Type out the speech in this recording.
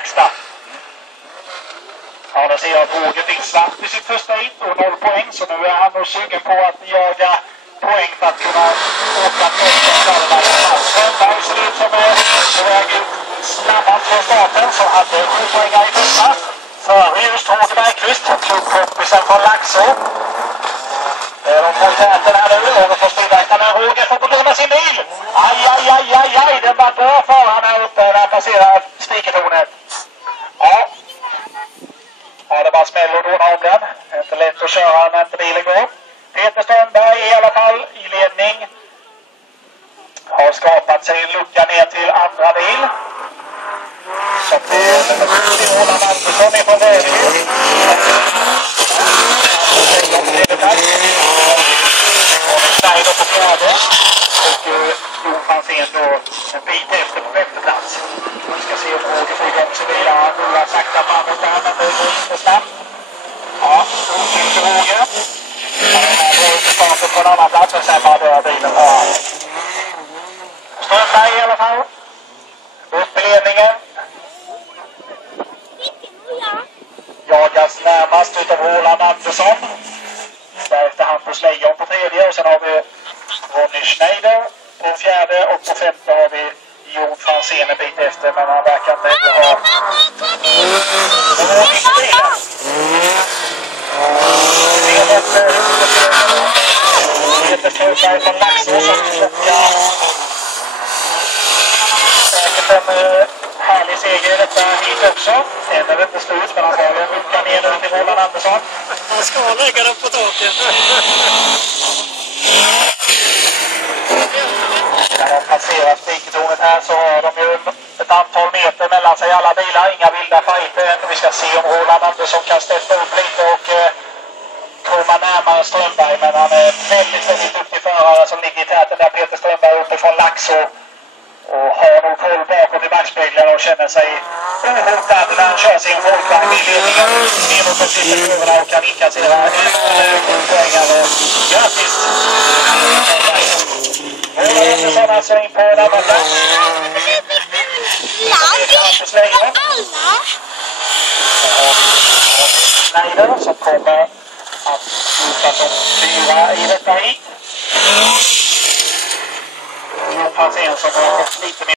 lägsta. Ja, där ser jag att Roger fick svart i sitt första hit och 0 poäng. Så nu är han nog sugen på att jaga poäng för att kunna åka till Strömberg ser ut som är på väg ut snabbast från starten. Så hade 7 poäng i första. Före just Roger Bergqvist, klubbkompisen från Laxå. De får täten här nu över på styrverkan. Roger får på grund av sin bil. Aj, det var bra för han här uppe när han passerar stikertornet. Ja, det bara smäller och dånar om den. Det är inte lätt att köra när inte bilen går. Peter Strömberg i alla fall i ledning. Har skapat sig en lucka ner till andra bil. Så det är Roland Andersson ifrån Väderby. Schneider på fjärde. Och Jon Franzén då en bit efter på femte plats. Vi ska se om Roger får igång sig bilar. Nu har sakta framåt där, men det går inte snabbt. Ja, otur till Roger. Han är bra ut i starten på en annan plats, men sen bara dör bilen på honom. Strömberg i alla fall. Upp i ledningen. Jagas närmast utav Roland Andersson. Därefter Hampus Lejon på tredje. Och sen har vi Ronny Schneider på fjärde. Och på femte har vi Jon Franzén en bit efter. Men han verkar inte heller ha ordning på bilen. Peter Strömberg från Laxå som klockar. Säkert en härlig seger detta hit också. Än är det inte slut, men han har en lucka ner nu till Roland Andersson. Han ska lägga den på taket. När de passerar stikertornet här så har de ju ett antal meter mellan sig alla bilar. Inga vilda fighter än. Vi ska se om Roland Andersson kan steppa upp lite och komma närmare Strömberg. Men han är väldigt duktig förare som ligger i täten där. Peter Strömberg uppifrån Laxå. Och har nog koll bakåt i backspegeln och känner sig ohotad när han kör sin folkvagn i ledningen. Neråt de sista kurvorna och kan inkassera en poängare. Grattis! Roland Andersson alltså in på en annan plats. Hampus Lejon. Schneider som kommer att sluta som 4 i detta hit. Jon Franzén som har lite mer